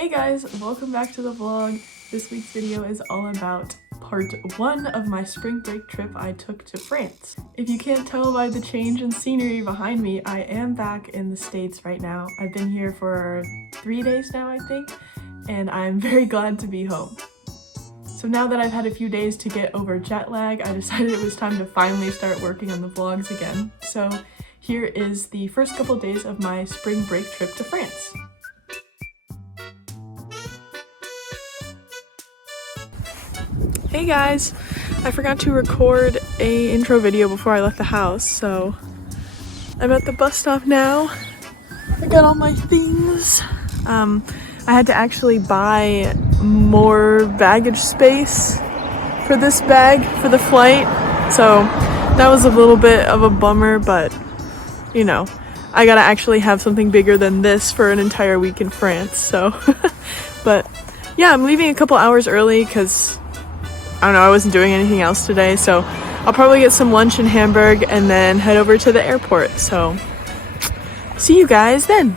Hey guys, welcome back to the vlog. This week's video is all about part 1 of my spring break trip I took to France. If you can't tell by the change in scenery behind me, I am back in the States right now. I've been here for 3 days now, I think, and I'm very glad to be home. So now that I've had a few days to get over jet lag, I decided it was time to finally start working on the vlogs again. So here is the first couple days of my spring break trip to France. Hey guys! I forgot to record a intro video before I left the house, so I'm at the bus stop now. I got all my things. I had to actually buy more baggage space for this bag for the flight, so that was a little bit of a bummer, but you know, I gotta actually have something bigger than this for an entire week in France, so but yeah, I'm leaving a couple hours early because I don't know, I wasn't doing anything else today, so I'll probably get some lunch in Hamburg and then head over to the airport, so see you guys then.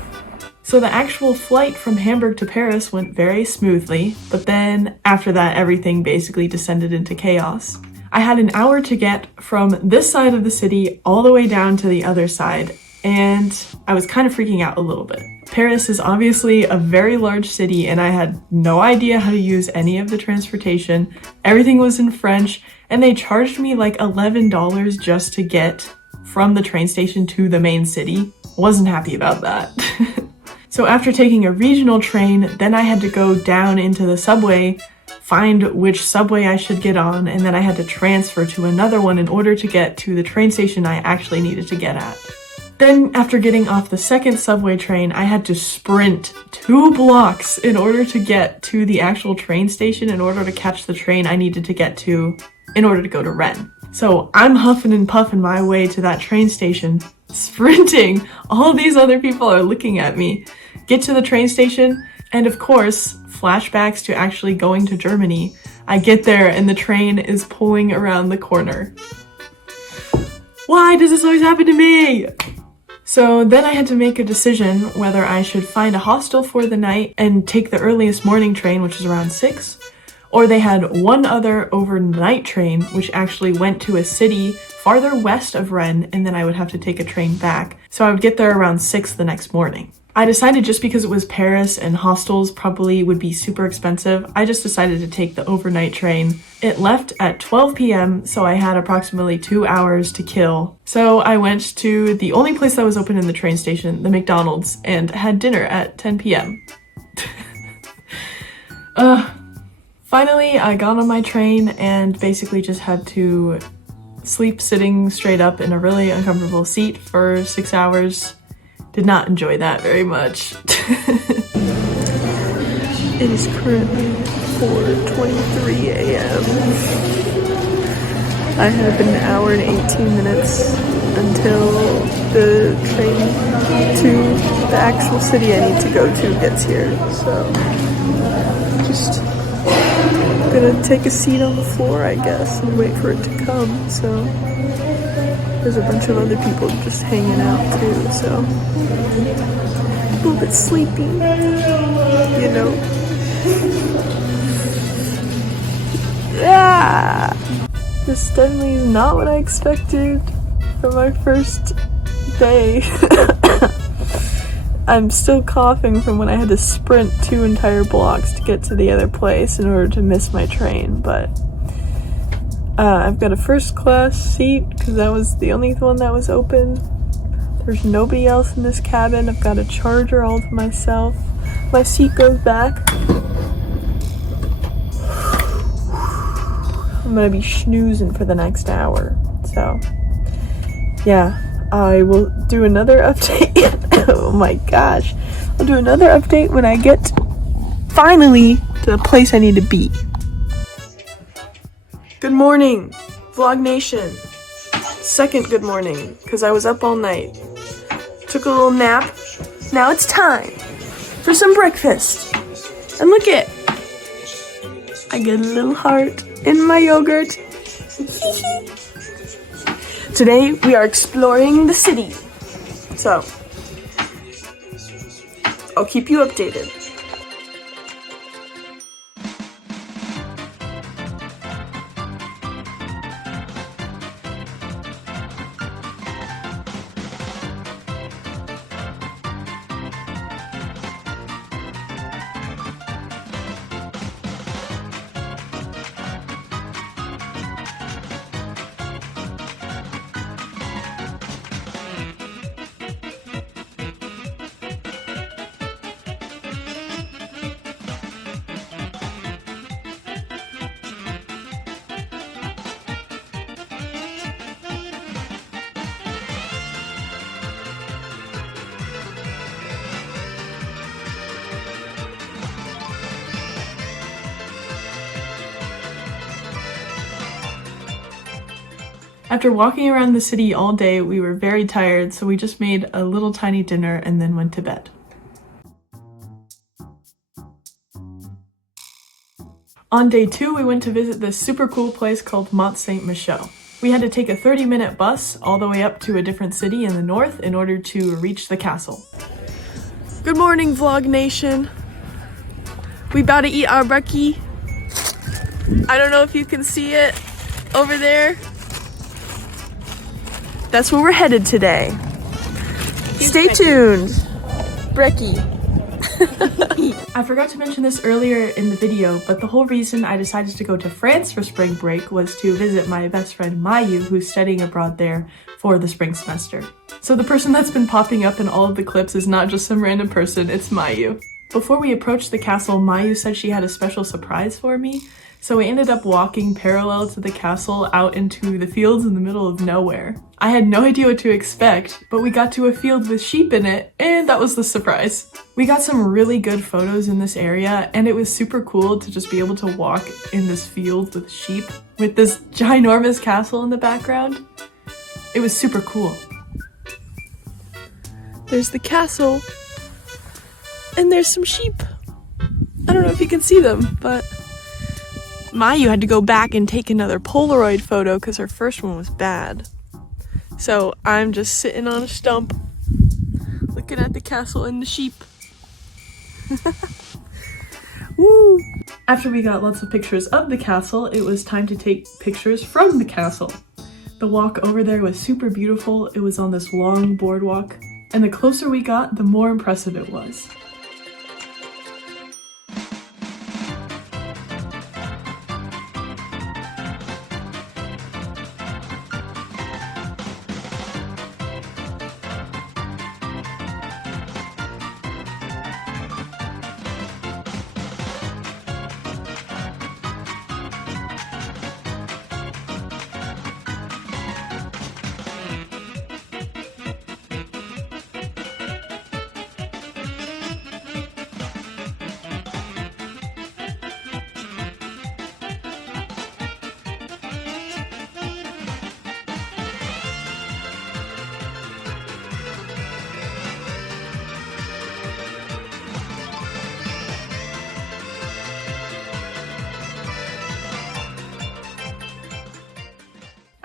So the actual flight from Hamburg to Paris went very smoothly, but then after that everything basically descended into chaos. I had an hour to get from this side of the city all the way down to the other side, and I was kind of freaking out a little bit. Paris is obviously a very large city and I had no idea how to use any of the transportation. Everything was in French and they charged me like $11 just to get from the train station to the main city. Wasn't happy about that. So after taking a regional train, then I had to go down into the subway, find which subway I should get on, and then I had to transfer to another one in order to get to the train station I actually needed to get at. Then, after getting off the second subway train, I had to sprint 2 blocks in order to get to the actual train station in order to catch the train I needed to get to in order to go to Rennes. So I'm huffing and puffing my way to that train station, sprinting. All these other people are looking at me. Get to the train station, and of course, flashbacks to actually going to Germany. I get there and the train is pulling around the corner. Why does this always happen to me? So then I had to make a decision whether I should find a hostel for the night and take the earliest morning train, which is around 6, or they had one other overnight train, which actually went to a city farther west of Rennes, and then I would have to take a train back. So I would get there around 6 the next morning. I decided just because it was Paris and hostels probably would be super expensive, I just decided to take the overnight train. It left at 12 p.m, so I had approximately 2 hours to kill. So I went to the only place that was open in the train station, the McDonald's, and had dinner at 10 p.m. Finally, I got on my train and basically just had to sleep sitting straight up in a really uncomfortable seat for 6 hours. Did not enjoy that very much. It is currently 4:23 a.m. I have an hour and 18 minutes until the train to the actual city I need to go to gets here. So, just gonna take a seat on the floor, I guess, and wait for it to come. So. There's a bunch of other people just hanging out too, so a little bit sleepy, you know. Yeah! This definitely is not what I expected for my first day. I'm still coughing from when I had to sprint 2 entire blocks to get to the other place in order to miss my train, but I've got a first class seat because that was the only one that was open. There's nobody else in this cabin. I've got a charger all to myself. My seat goes back. I'm gonna be schnoozing for the next hour. So, yeah, I will do another update. Oh my gosh. I'll do another update when I get finally to the place I need to be. Good morning, Vlog Nation. Second good morning, because I was up all night. Took a little nap. Now it's time for some breakfast. And look it. I get a little heart in my yogurt. Today we are exploring the city. So, I'll keep you updated. After walking around the city all day, we were very tired, so we just made a little tiny dinner and then went to bed. On day 2, we went to visit this super cool place called Mont Saint-Michel. We had to take a 30-minute bus all the way up to a different city in the north in order to reach the castle. Good morning, Vlog Nation. We about to eat our brekkie. I don't know if you can see it over there. That's where we're headed today. Stay tuned. Brekkie. I forgot to mention this earlier in the video, but the whole reason I decided to go to France for spring break was to visit my best friend Mayu, who's studying abroad there for the spring semester. So the person that's been popping up in all of the clips is not just some random person, it's Mayu. Before we approached the castle, Mayu said she had a special surprise for me, so we ended up walking parallel to the castle out into the fields in the middle of nowhere. I had no idea what to expect, but we got to a field with sheep in it, and that was the surprise. We got some really good photos in this area, and it was super cool to just be able to walk in this field with sheep, with this ginormous castle in the background. It was super cool. There's the castle, and there's some sheep. I don't know if you can see them, but Mayu had to go back and take another Polaroid photo because her first one was bad. So I'm just sitting on a stump, looking at the castle and the sheep. Woo! After we got lots of pictures of the castle, it was time to take pictures from the castle. The walk over there was super beautiful. It was on this long boardwalk, and the closer we got, the more impressive it was.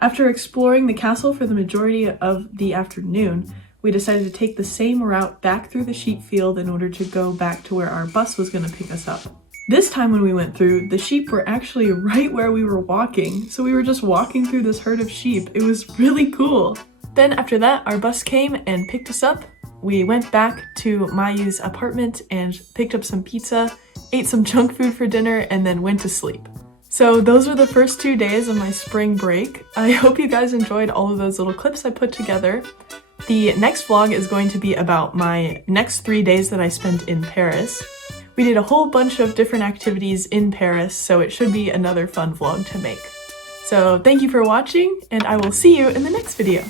After exploring the castle for the majority of the afternoon, we decided to take the same route back through the sheep field in order to go back to where our bus was going to pick us up. This time when we went through, the sheep were actually right where we were walking, so we were just walking through this herd of sheep. It was really cool. Then after that, our bus came and picked us up. We went back to Mayu's apartment and picked up some pizza, ate some junk food for dinner, and then went to sleep. So those were the first 2 days of my spring break. I hope you guys enjoyed all of those little clips I put together. The next vlog is going to be about my next 3 days that I spent in Paris. We did a whole bunch of different activities in Paris, so it should be another fun vlog to make. So thank you for watching, and I will see you in the next video.